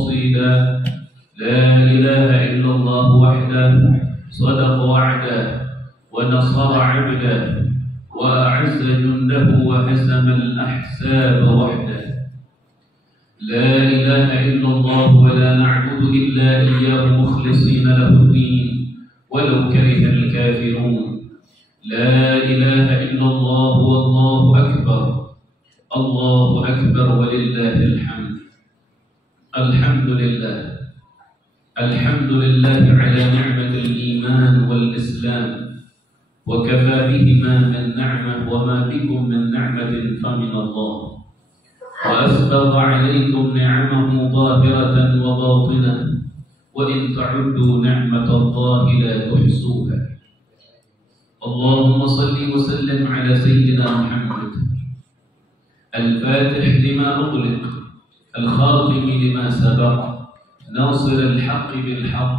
قصيدا لا إله إلا الله وحده صدق وعده ونصر عبده وأعز جنده وهزم الأحزاب وحده لا إله إلا الله ولا نعبد إلا إياه مخلصين له الدين ولو كره الكافرون لا إله إلا الله والله أكبر الله أكبر ولله الحمد الحمد لله الحمد لله على نعمة الإيمان والإسلام وكفى بهما من نعمة وما بكم من نعمة فمن الله وأسبغ عليكم نعمه ظاهرة وباطنة وإن تعدوا نعمة الله لا تحصوها اللهم صل وسلم على سيدنا محمد الفاتح لما أغلق الخاتم لما سبق ناصر الحق بالحق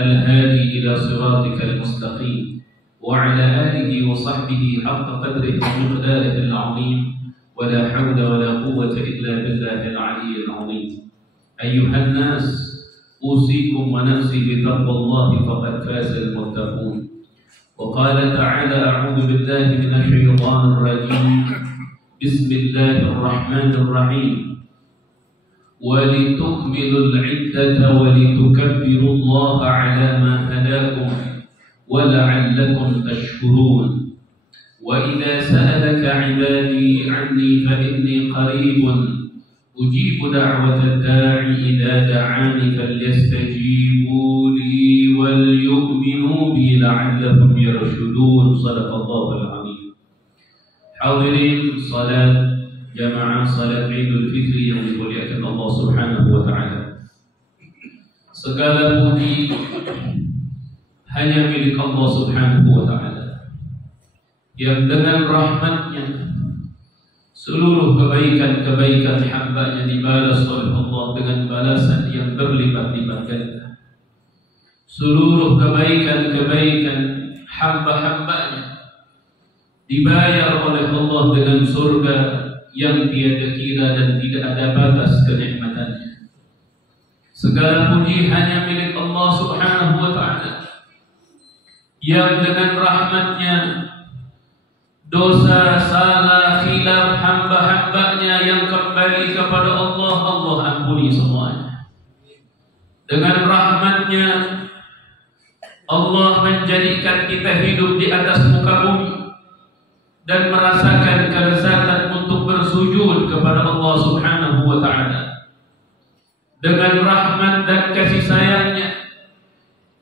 الهادي إلى صراطك المستقيم وعلى آله وصحبه حق قدره ومقداره العظيم ولا حول ولا قوة إلا بالله العلي العظيم أيها الناس أوصيكم ونفسي بتقوى الله فقد فاز المتقون وقال تعالى أعوذ بالله من الشيطان الرجيم بسم الله الرحمن الرحيم ولتكملوا العدة ولتكبروا الله على ما هداكم ولعلكم تشكرون وإذا سألك عبادي عني فإني قريب أجيب دعوة الداعي إذا دعاني فليستجيبوا لي وليؤمنوا بي لعلهم يرشدون صدق الله العظيم حاضرين صلاة جماعة صلاة عيد الفطر yang dimuliakan Allah Subhanahu wa taala. Segala puji hanya milik Allah Subhanahu wa taala yang dengan rahmatnya seluruh kebaikan-kebaikan hamba-Nya dibalas oleh Allah dengan balasan yang berlipat-lipat ganda. Seluruh kebaikan-kebaikan hamba-hamba-Nya dibayar oleh Allah dengan surga yang tiada kira dan tidak ada batas kenikmatannya. Segala puji hanya milik Allah Subhanahu wa taala yang dengan rahmatnya dosa, salah, khilaf hamba-hambanya yang kembali kepada Allah, Allah ampuni semuanya. Dengan rahmatnya Allah menjadikan kita hidup di atas muka bumi dan merasakan kelezatan untuk bersujud kepada Allah Subhanahu wa taala. Dengan rahmat dan kasih sayangnya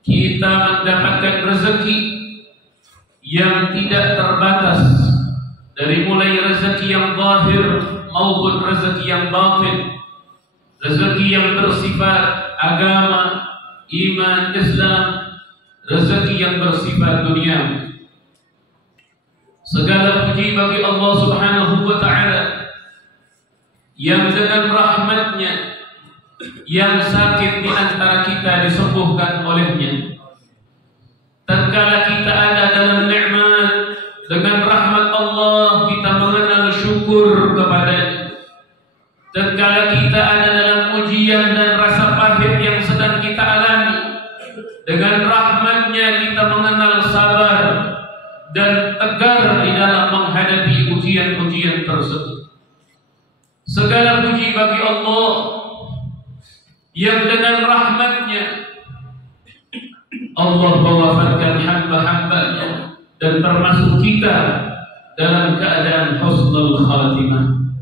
kita mendapatkan rezeki yang tidak terbatas, dari mulai rezeki yang zahir maupun rezeki yang batin, rezeki yang bersifat agama, iman, Islam, rezeki yang bersifat dunia. Segala puji bagi Allah Subhanahu wa taala yang dengan rahmatnya yang sakit di antara kita disembuhkan olehnya. Tatkala kita ada dalam nikmat, dengan rahmat Allah kita mengenal syukur kepada-Nya. Tatkala kita ada dalam ujian dan rasa pahit yang sedang kita alami, dengan rahmatnya kita mengenal sabar dan tegar di dalam menghadapi ujian-ujian tersebut. Segala puji bagi Allah yang dengan rahmatnya Allah mewafatkan hamba-hambanya dan termasuk kita dalam keadaan husnul khatimah.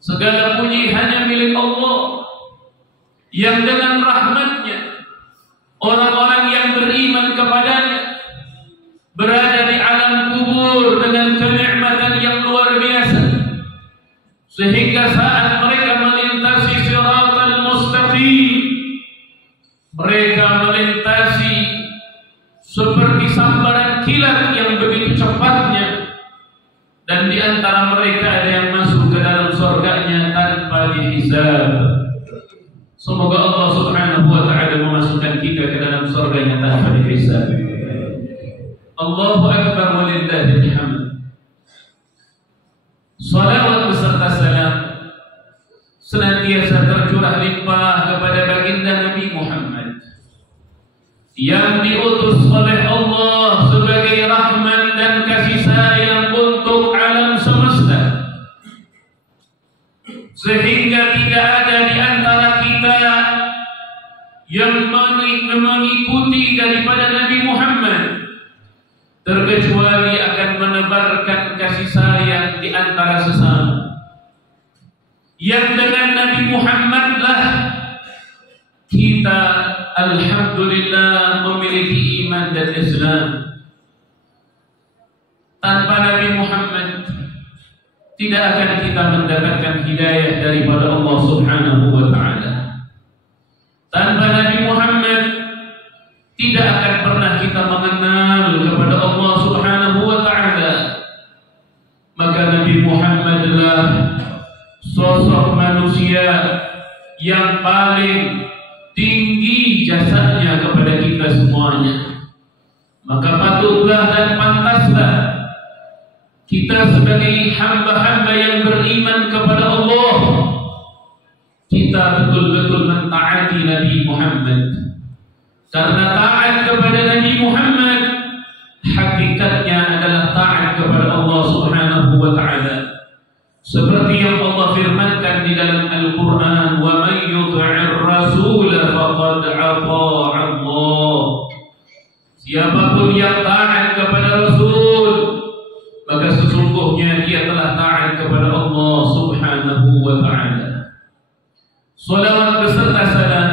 Segala puji hanya milik Allah yang dengan rahmatnya orang-orang yang beriman kepadanya berada di alam kubur dengan kenikmatan yang luar biasa, sehingga saat mereka melintasi siratal mustaqim, mereka melintasi seperti sambaran kilat yang begitu cepatnya, dan di antara mereka ada yang masuk ke dalam surganya tanpa dihisab. Semoga Allah Subhanahu wa taala memasukkan kita ke dalam surganya tanpa dihisab. Allahu akbar walillahil hamd. Salawat beserta salam senantiasa tercurah limpah kepada baginda Nabi Muhammad yang diutus oleh Allah sebagai rahmat dan kasih sayang untuk alam semesta, sehingga tidak ada di antara kita yang mengikuti daripada Nabi Muhammad terkecuali akan menebarkan kasih sayang di antara sesama. Yang dengan Nabi Muhammadlah kita alhamdulillah memiliki iman dan Islam. Tanpa Nabi Muhammad tidak akan kita mendapatkan hidayah daripada Allah Subhanahu wa ta'ala. Tanpa Nabi Muhammad tidak akan pernah kita mengenal kepada Allah Subhanahu wa ta'ala. Maka Nabi Muhammadlah sosok manusia yang paling tinggi jasanya kepada kita semuanya. Maka patutlah dan pantaslah kita sebagai hamba-hamba yang beriman kepada Allah, kita betul-betul mentaati Nabi Muhammad. Karena taat kepada Nabi Muhammad hakikatnya adalah taat kepada Allah Subhanahu wa ta'ala. Seperti yang Allah firmankan di dalam Al-Quran, wa man yuti'ir rasul faqad ata'a Allah. Siapapun yang taat kepada Rasul, maka sesungguhnya dia telah taat kepada Allah Subhanahu wa ta'ala. Salawat beserta salam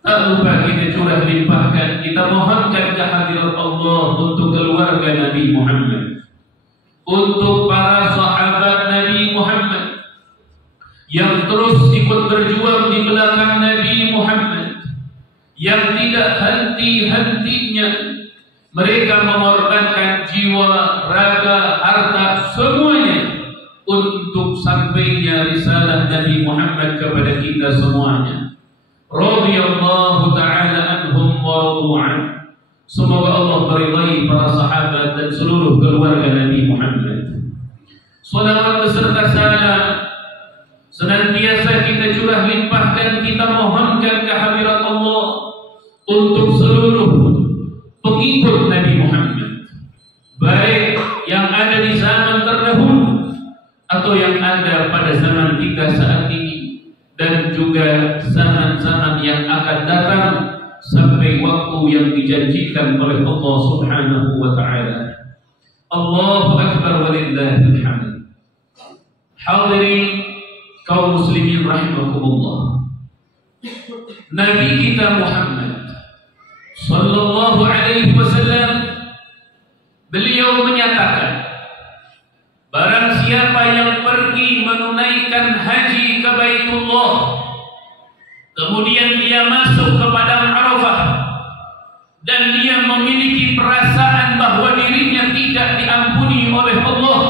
tak lupa kita curah limpahkan, kita mohonkan kehadirat Allah untuk keluarga Nabi Muhammad, untuk para sahabat Nabi Muhammad yang terus ikut berjuang di belakang Nabi Muhammad, yang tidak henti-hentinya mereka mengorbankan jiwa, raga, harta, semuanya untuk sampainya risalah Nabi Muhammad kepada kita semuanya. Radhiyallahu ta'ala anhum wa radu'an. Semoga Allah meridai para sahabat dan seluruh keluarga Nabi Muhammad. Salawat beserta salam senantiasa kita curah limpahkan, kita mohonkan kehadirat Allah untuk seluruh pengikut Nabi Muhammad, baik yang ada di zaman terdahulu atau yang ada pada zaman kita saat ini, dan juga zaman-zaman yang akan datang sampai waktu yang dijanjikan oleh Allah Subhanahu wa ta'ala. Allahu Akbar walillahil hamd. Hadirin kaum muslimin rahimakumullah, Nabi kita Muhammad sallallahu alaihi wasallam, beliau menyatakan, barang siapa yang pergi menunaikan haji ke Baitullah, kemudian dia masuk ke padang Arafah dan dia memiliki perasaan bahwa dirinya tidak diampuni oleh Allah,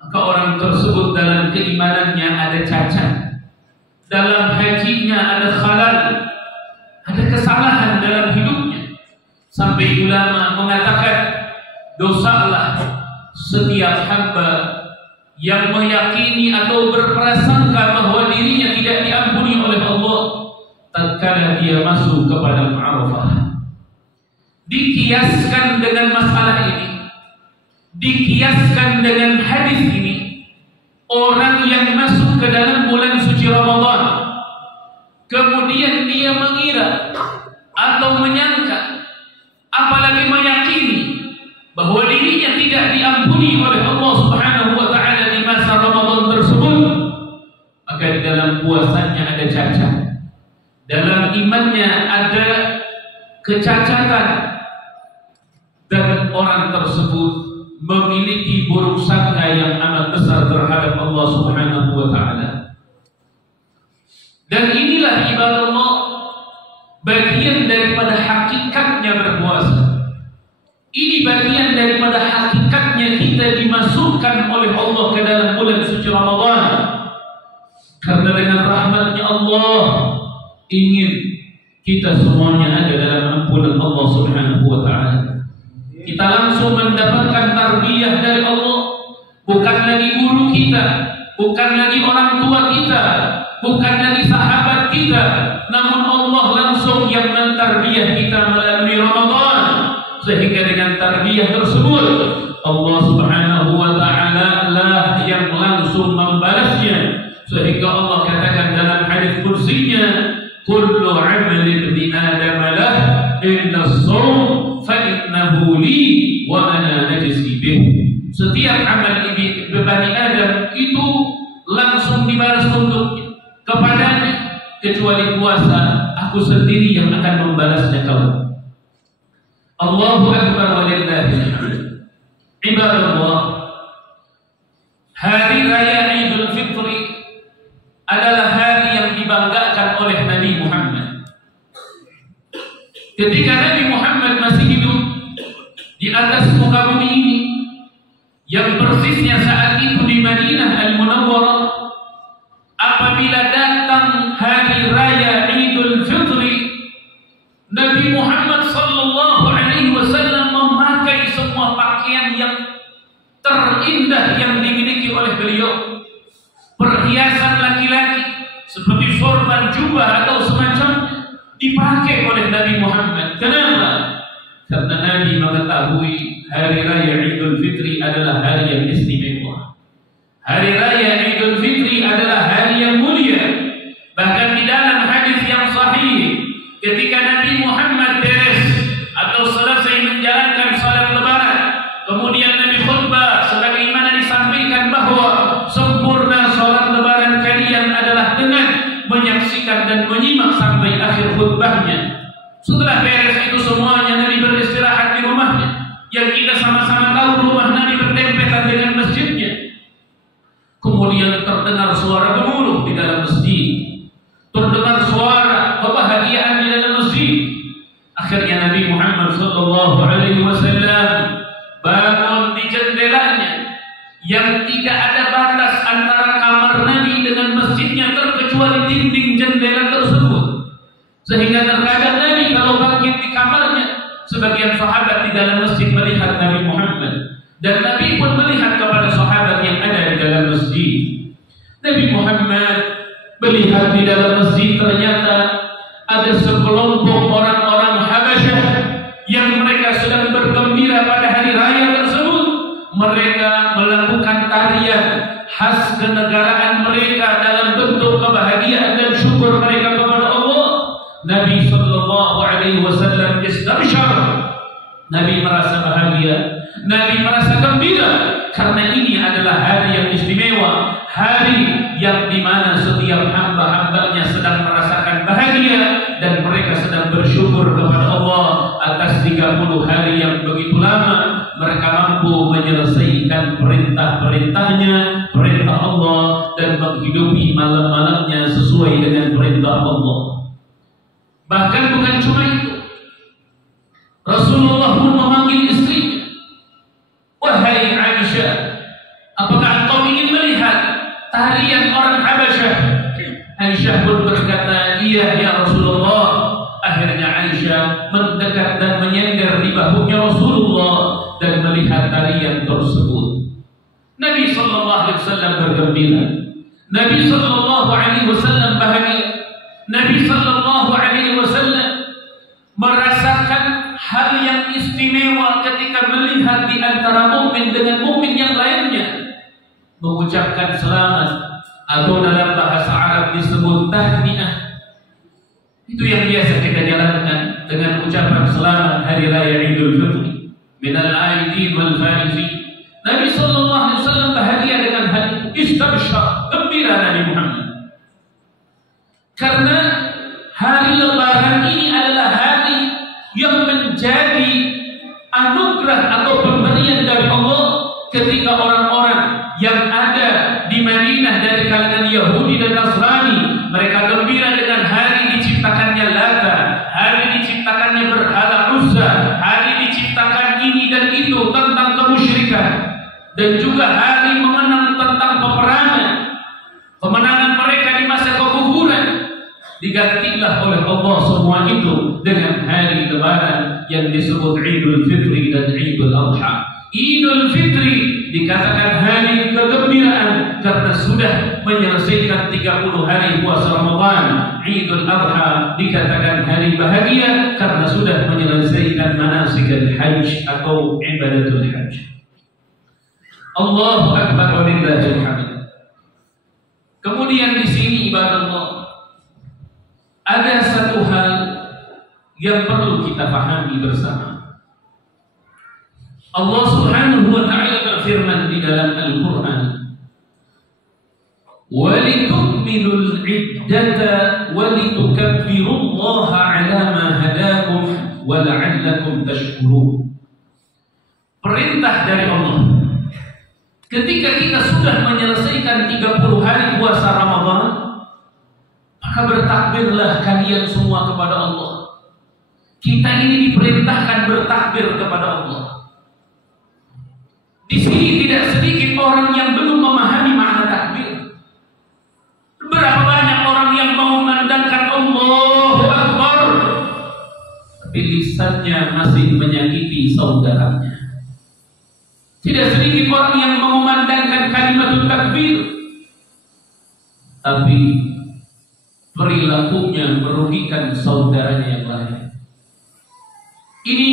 maka orang tersebut dalam keimanannya ada cacat, dalam hajinya ada khalal, ada kesalahan dalam hidupnya. Sampai ulama mengatakan, dosalah setiap hamba yang meyakini atau berprasangka bahwa dirinya tidak diampuni oleh Allah tatkala dia masuk ke padang Arafah. Dikiaskan dengan masalah ini, dikiaskan dengan hadis ini, orang yang masuk ke dalam bulan suci Ramadan kemudian dia mengira atau menyangka, apalagi meyakini bahwa dirinya tidak diampuni oleh Allah Subhanahu wa ta'ala di masa Ramadan tersebut, maka di dalam puasanya ada cacat, dalam imannya ada kecacatan, dan orang tersebut memiliki buruk sangka yang amat besar terhadap Allah Subhanahu wa ta'ala. Dan inilah ibadallah bagian daripada hakikatnya berpuasa. Ini bagian daripada hakikatnya kita dimasukkan oleh Allah ke dalam bulan suci Ramadan. Karena dengan rahmatnya Allah ingin kita semuanya ada dalam ampunan Allah Subhanahu wa ta'ala. Kita langsung mendapatkan tarbiyah dari Allah, bukan lagi guru kita, bukan lagi orang tua kita, bukan lagi sahabat kita, namun Allah langsung yang mentarbiyah kita melalui Ramadan. Sehingga dengan tarbiyah tersebut Allah Subhanahu wa ta'ala lah yang langsung membalasnya. Sehingga Allah katakan dalam hadis kursinya, kullu amali ibni adam lah illa as-sawm fa innahu li wa ana najzi bih. Setiap amal Bani Adam itu langsung dibalas untuknya, kepadanya, kecuali puasa, aku sendiri yang akan membalasnya kawan. Allahu Akbar walillahil hamd. Ibadallah, hari raya Idul Fitri adalah hari yang dibanggakan oleh Nabi Muhammad. Ketika Nabi Muhammad masih hidup di atas muka bumi ini, yang persisnya saat itu di Madinah Al-Munawwarah, apabila datang hari raya Idul Fitri, Nabi Muhammad sallallahu alaihi wasallam memakai semua pakaian yang terindah yang dimiliki oleh beliau. Perhiasan laki-laki seperti sorban, jubah atau semacamnya dipakai oleh Nabi Muhammad. Kenapa? Karena Nabi mengetahui hari raya Idul Fitri adalah hari yang istimewa. Hari raya Idul Fitri adalah hari yang mulia. Bahkan di dalam hadis yang sahih, ketika Nabi Muhammad beres atau selesai menjalankan salat lebaran, kemudian Nabi khutbah sebagaimana disampaikan bahwa sempurna salat lebaran kalian adalah dengan menyaksikan dan menyimak sampai akhir khutbahnya. Setelah beres itu semuanya, Nabi beristirahat di rumahnya, yang kita sama-sama tahu rumah Nabi berdempetan dengan masjidnya. Kemudian terdengar suara gemuruh di dalam masjid, terdengar suara kebahagiaan di dalam masjid. Akhirnya Nabi Muhammad sallallahu alaihi wasallam bangun di jendelanya yang tidak ada batas antara kamar Nabi dengan masjidnya terkecuali dinding jendela tersebut. Sehingga terkadang Nabi kalau bangkit di kamarnya, sebagian sahabat di dalam masjid melihat Nabi Muhammad, dan Nabi pun melihat kepada sahabat yang ada di dalam masjid. Nabi Muhammad melihat di dalam masjid ternyata ada sekelompok orang-orang Habasyah yang mereka sedang bergembira pada hari raya tersebut. Mereka melakukan tarian khas kenegaraan mereka dalam bentuk kebahagiaan dan syukur mereka kepada Allah. Nabi sallallahu alaihi wasallam istabshar. Nabi merasa bahagia, Nabi merasa gembira karena ini adalah hari yang istimewa, hari yang dimana setiap hamba-hambanya sedang merasakan bahagia dan mereka sedang bersyukur kepada Allah atas 30 hari yang begitu lama mereka mampu menyelesaikan perintah-perintahnya, perintah Allah, dan menghidupi malam-malamnya sesuai dengan perintah Allah. Bahkan bukan cuma itu, Rasulullah pun memanggil istrinya, wahai Aisyah, apakah engkau ingin melihat tarian orang Habasyah? Aisyah pun berkata, iya ya Rasulullah. Akhirnya Aisyah mendekat dan menyender di bahunya Rasulullah dan melihat tarian tersebut. Nabi sallallahu alaihi wasallam bergembira, Nabi sallallahu alaihi wasallam bahagia, Nabi sallallahu alaihi wasallam merasakan hal yang istimewa ketika melihat di antara mukmin dengan mukmin yang lainnya mengucapkan selamat, atau dalam bahasa Arab disebut tahniah. Itu yang biasa kita jalankan dengan ucapan selamat hari raya Idul Fitri. Minal aidin wal faizin. Nabi sallallahu alaihi wasallam bahagia dengan hal itu. Istabshar, gembira Nabi Muhammad. Karena hari lebaran ini adalah hari yang menjadi anugerah atau pemberian dari Allah ketika orang-orang yang ada di Madinah dari kalangan Yahudi dan Nasrani, mereka gembira dengan hari diciptakannya Lata, hari diciptakannya berhala Uzza, hari diciptakan ini dan itu tentang kemusyrikan, dan juga hari mengenang tentang peperangan, kemenangan mereka di masa kekufuran. Digantilah oleh Allah semua itu dengan hari lebaran yang disebut Idul Fitri dan Idul Adha. Idul Fitri dikatakan hari kegembiraan karena sudah menyelesaikan 30 hari puasa Ramadan. Idul Adha dikatakan hari bahagia karena sudah menyelesaikan manasikul hajj atau ibadatul hajj. Allahu akbar walillahil hamd. Kemudian di sini ibadallah ada satu hal yang perlu kita pahami bersama. Allah Subhanahu wa ta'ala berfirman di dalam Al-Quran, وَلِتُكْمِلُوا الْعِدَّةَ وَلِتُكَبِّرُوا اللَّهَ عَلَى مَا هَدَاكُمْ وَلَعَلَّكُمْ تَشْكُرُونَ. Perintah dari Allah. Ketika kita sudah menyelesaikan 30 hari puasa Ramadan, maka bertakbirlah kalian semua kepada Allah. Kita ini diperintahkan bertakbir kepada Allah. Di sini tidak sedikit orang yang belum memahami makna takbir. Berapa banyak orang yang mengumandangkan Allahu Akbar, tapi lisannya masih menyakiti saudaranya. Tidak sedikit orang yang mengumandangkan kalimat takbir, tapi perilakunya merugikan saudaranya yang lain. Ini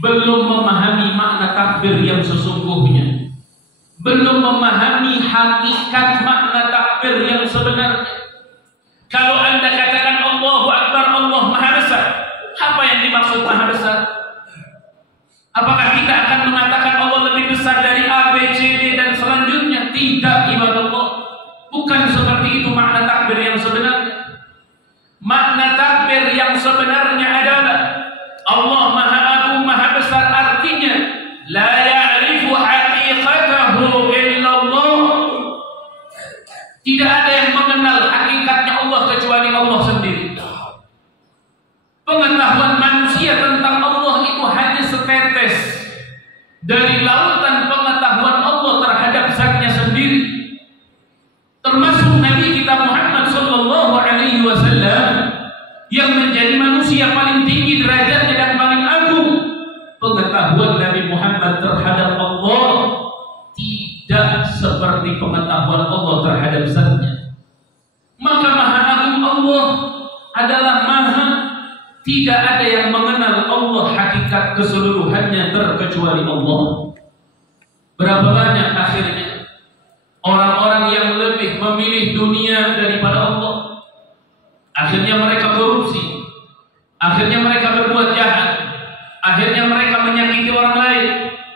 belum memahami makna takbir yang sesungguhnya, belum memahami hakikat makna takbir yang sebenarnya. Kalau Anda katakan Allahu Akbar, Allah Maha Besar, apa yang dimaksud Maha Besar? Apakah kita akan mengatakan Allah lebih besar dari A, B, C, D dan selanjutnya? Tidak, ibadallah. Bukan seperti itu makna takbir yang sebenarnya. Makna takbir yang sebenarnya adalah Allah Maha Agung, Maha Besar, artinya la ya'rifu haqiqatahu illallah. Tidak ada yang mengenal hakikatnya Allah kecuali Allah sendiri. Pengetahuan manusia tentang Allah itu hanya setetes dari lautan pengetahuan Allah terhadap zatnya sendiri. Termasuk Nabi kita Muhammad sallallahu alaihi wasallam yang menjadi manusia paling tinggi derajatnya dan paling agung. Pengetahuan Nabi Muhammad terhadap Allah tidak seperti pengetahuan Allah terhadap zatnya. Maka Maha Agung Allah adalah Maha, tidak ada yang mengenal Allah hakikat keseluruhannya terkecuali Allah. Berapa banyak akhirnya orang-orang yang lebih memilih dunia daripada Allah. Akhirnya mereka korupsi, akhirnya mereka berbuat jahat, akhirnya mereka menyakiti orang lain,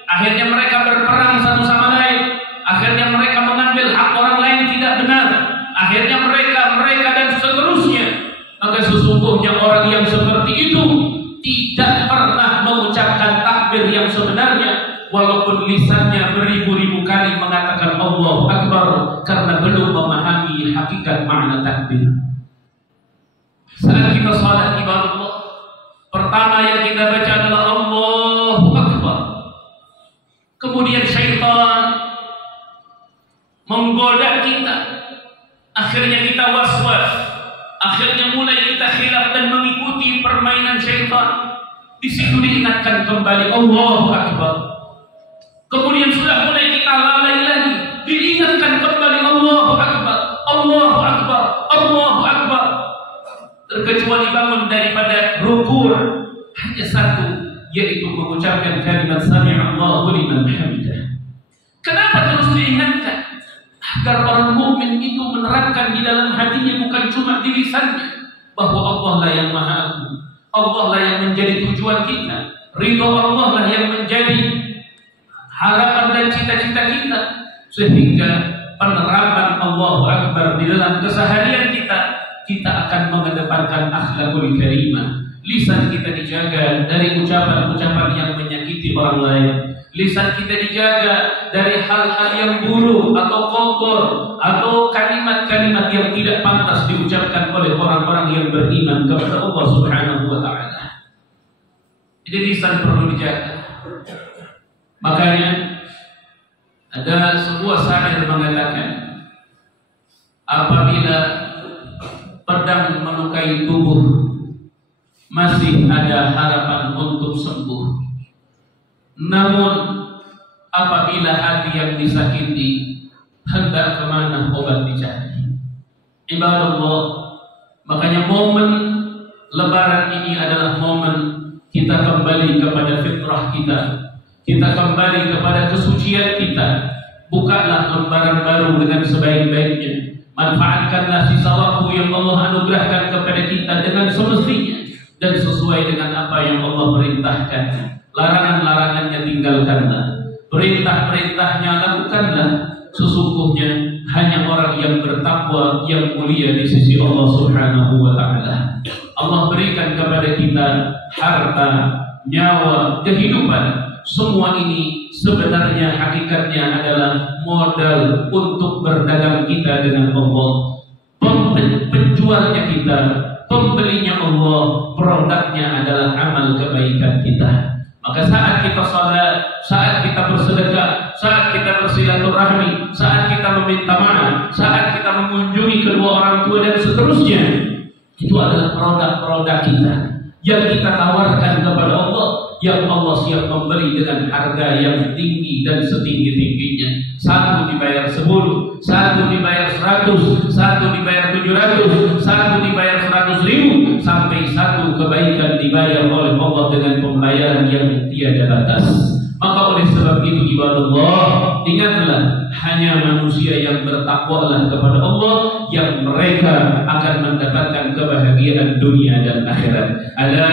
akhirnya mereka berperang satu sama lain, akhirnya mereka mengambil hak orang lain tidak benar, akhirnya mereka dan seterusnya. Maka sesungguhnya orang yang seperti itu tidak pernah mengucapkan takbir yang sebenarnya, walaupun lisannya beribu-ribu kali mengatakan Allahu Akbar, karena belum memahami hakikat makna takbir. Saat kita salat ibadallah, pertama yang kita baca adalah Allahu Akbar. Kemudian syaitan menggoda kita, akhirnya kita was-was, akhirnya mulai kita khilaf dan mengikuti permainan syaitan. Di situ diingatkan kembali Allahu Akbar. Kemudian sudah mulai kita lalai lagi, diingatkan kembali Allahu Akbar, Allahu Akbar, Allahu Akbar. Terkecuali bangun daripada ruku' hanya satu, yaitu mengucapkan kalimat sami'allahu liman hamidah. Kenapa terus diingatkan? Agar orang mukmin itu menerapkan di dalam hatinya, bukan cuma di lisannya, bahwa Allah lah yang Maha Agung, Allah lah yang menjadi tujuan kita, ridho Allah lah yang menjadi harapan dan cita-cita kita, sehingga penerapan Allahu Akbar di dalam keseharian kita akan mengedepankan akhlakul karimah. Lisan kita dijaga dari ucapan-ucapan yang menyakiti orang lain. Lisan kita dijaga dari hal-hal yang buruk atau kotor atau kalimat-kalimat yang tidak pantas diucapkan oleh orang-orang yang beriman kepada Allah Subhanahu wa ta'ala. Jadi lisan perlu dijaga. Makanya ada sebuah syair mengatakan, apabila pedang melukai tubuh, masih ada harapan untuk sembuh. Namun apabila hati yang disakiti, hendak kemana obat dicari? Ibadallah, makanya momen Lebaran ini adalah momen kita kembali kepada fitrah kita, kita kembali kepada kesucian kita. Bukalah lembaran baru dengan sebaik-baiknya. Manfaatkanlah sisa waktu yang Allah anugerahkan kepada kita dengan semestinya dan sesuai dengan apa yang Allah perintahkan. Larangan-larangannya tinggalkanlah, perintah-perintahnya lakukanlah. Sesungguhnya hanya orang yang bertakwa yang mulia di sisi Allah Subhanahu wa ta'ala. Allah berikan kepada kita harta, nyawa, kehidupan. Semua ini sebenarnya hakikatnya adalah modal untuk berdagang kita dengan Allah. Penjualnya kita, pembelinya Allah, produknya adalah amal kebaikan kita. Maka saat kita salat, saat kita bersedekah, saat kita bersilaturahmi, saat kita meminta maaf, saat kita mengunjungi kedua orang tua dan seterusnya, itu adalah produk-produk kita yang kita tawarkan kepada Allah, yang Allah siap memberi dengan harga yang tinggi dan setinggi-tingginya. Satu dibayar 10, satu dibayar 100, satu dibayar 700, satu dibayar 100.000, sampai satu kebaikan dibayar oleh Allah dengan pembayaran yang tiada batas. Maka oleh sebab itu ibadallah, ingatlah hanya manusia yang bertakwalah kepada Allah yang mereka akan mendapatkan kebahagiaan dunia dan akhirat. Ala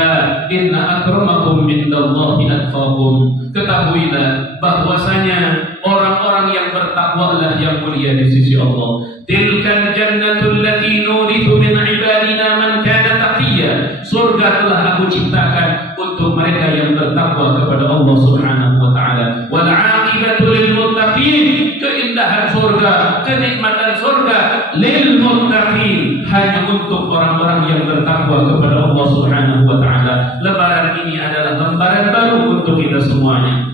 inna akramakum indallahi atqakum. Ketahuilah bahwasanya orang-orang yang bertakwalah yang mulia di sisi Allah. Tilkal jannatul lati nurithu min ibadina man kana taqiyya. Surga telah aku ciptakan untuk mereka yang bertakwa kepada Allah Subhanahu wa taala. Wal 'aqibatu lil muttaqin. Keindahan surga, kenikmatan surga lil muttaqin, hanya untuk orang-orang yang bertakwa kepada Allah Subhanahu wa taala. Lebaran ini adalah lembaran baru untuk kita semuanya.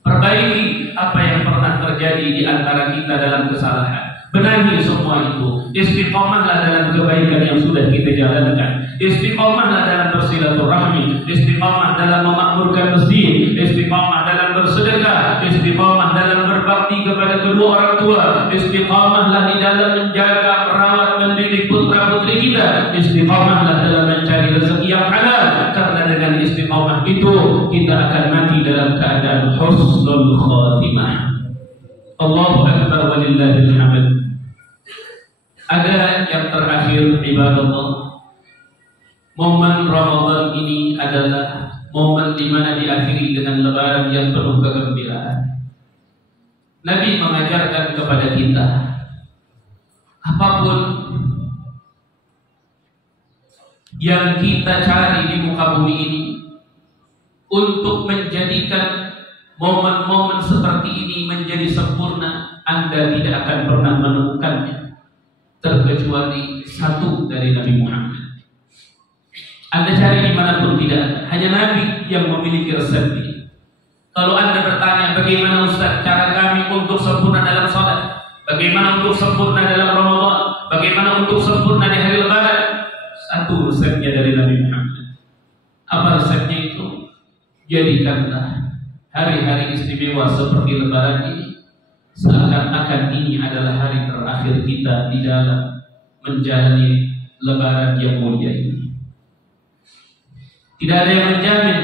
Perbaiki apa yang pernah terjadi di antara kita dalam kesalahan. Benahi semua itu. Istiqomahlah dalam kebaikan yang sudah kita jalankan. Istiqomahlah dalam bersilaturahmi. Istiqomah dalam memakmurkan masjid. Istiqomah dalam bersedekah. Istiqomah dalam berbakti kepada kedua orang tua. Istiqomahlah di dalam menjaga, merawat, mendidik putra-putri kita. Istiqomahlah dalam mencari rezeki yang halal. Karena dengan istiqomah itu kita akan mati dalam keadaan husnul khatimah. Allahu akbar walillahil hamd. Ada yang terakhir ibadallah. Momen Ramadan ini adalah momen di mana diakhiri dengan lebaran yang penuh kegembiraan. Nabi mengajarkan kepada kita, apapun yang kita cari di muka bumi ini untuk menjadikan momen-momen seperti ini menjadi sempurna, Anda tidak akan pernah menemukannya terkecuali satu dari Nabi Muhammad. Anda cari dimanapun tidak, hanya Nabi yang memiliki resepnya. Kalau Anda bertanya, bagaimana Ustaz cara kami untuk sempurna dalam salat, bagaimana untuk sempurna dalam Ramadan, bagaimana untuk sempurna di hari Lebaran, satu resepnya dari Nabi Muhammad. Apa resepnya itu? Jadikanlah hari-hari istimewa seperti Lebaran ini seakan-akan ini adalah hari terakhir kita di dalam menjalani Lebaran yang mulia ini. Tidak ada yang menjamin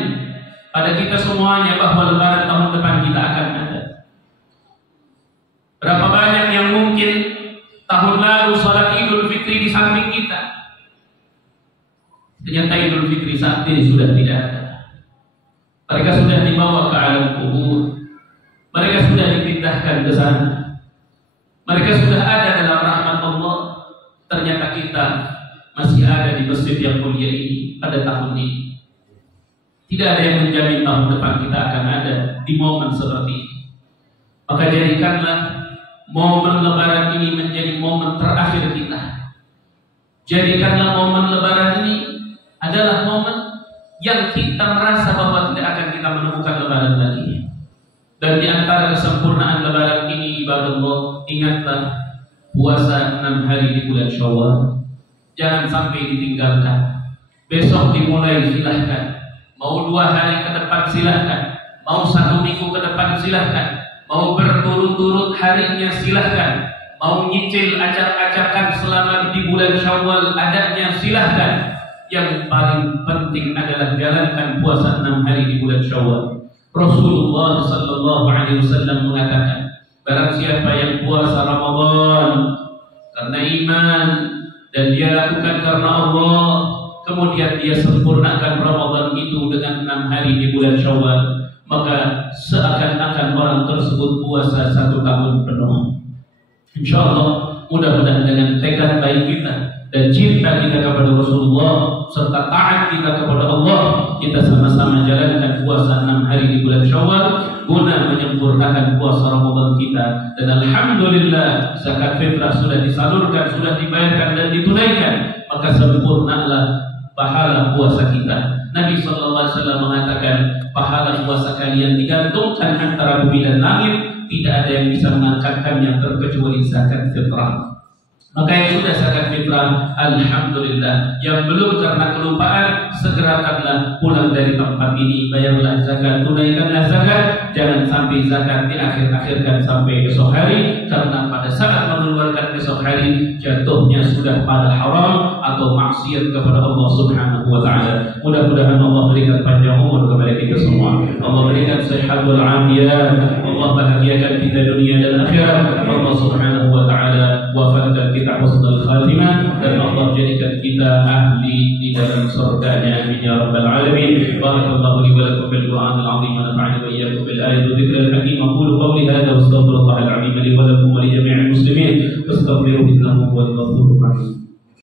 pada kita semuanya bahwa Lebaran tahun depan kita akan ada. Berapa banyak yang mungkin tahun lalu salat Idul Fitri di samping kita, ternyata Idul Fitri saat ini sudah tidak ada. Mereka sudah dibawa ke alam kubur. Mereka sudah dipindahkan ke sana. Mereka sudah ada dalam rahmat Allah. Ternyata kita masih ada di masjid yang mulia ini pada tahun ini. Tidak ada yang menjamin tahun depan kita akan ada di momen seperti ini. Maka jadikanlah momen Lebaran ini menjadi momen terakhir kita. Jadikanlah momen Lebaran ini adalah momen yang kita merasa bahwa tidak akan kita menemukan Lebaran lagi. Dan di antara kesempurnaan Lebaran ini ibadallah, ingatlah puasa 6 hari di bulan Syawal. Jangan sampai ditinggalkan. Besok dimulai silahkan. Mau 2 hari ke depan silahkan. Mau 1 minggu ke depan silahkan. Mau berturut-turut harinya silahkan. Mau nyicil acak-acakan selama di bulan Syawal adanya silahkan. Yang paling penting adalah jalankan puasa 6 hari di bulan Syawal. Rasulullah sallallahu alaihi wasallam mengatakan, barang siapa yang puasa Ramadan karena iman dan dia lakukan karena Allah, kemudian dia sempurnakan Ramadan itu dengan 6 hari di bulan Syawal, maka seakan-akan orang tersebut puasa 1 tahun penuh. InsyaAllah mudah-mudahan dengan tekad baik kita dan cinta kita kepada Rasulullah serta taat kita kepada Allah, kita sama-sama jalankan puasa 6 hari di bulan Syawal guna menyempurnakan puasa Ramadan kita. Dan alhamdulillah zakat fitrah sudah disalurkan, sudah dibayarkan dan ditunaikan, maka sempurnalah pahala puasa kita. Nabi SAW mengatakan, pahala puasa kalian digantungkan antara bumi dan langit, tidak ada yang bisa mengangkatkannya terkecuali zakat fitrah. Maka yang sudah zakat fitrah, alhamdulillah. Yang belum karena kelupaan, segerakanlah pulang dari tempat ini, bayarlah zakat, tunaikanlah zakat. Jangan sampai zakat diakhir-akhirkan sampai esok hari, karena pada saat mengeluarkan esok hari jatuhnya sudah pada haram atau maksiat kepada Allah Subhanahu wa taala. Mudah-mudahan Allah berikan panjang umur kepada kita semua. Allah berikan sehat wal afiyat. Allah bahagiakan kita dunia dan akhirat. Allah Subhanahu wa taala wafatkan kita husnul khatimah, dan Allah jadikan kita ahli di dalam surganya. Amin ya rabbal alamin. Barakallahu li wa lakum bil Qur'anil azim wa nafa'ani wa iyyakum bil ayati wa dhikril hakim. Aqulu qawli hadha wa astaghfirullahal azim li wa lakum wa li jami'il muslimin fastaghfiruhu innahu huwal ghafurur rahim.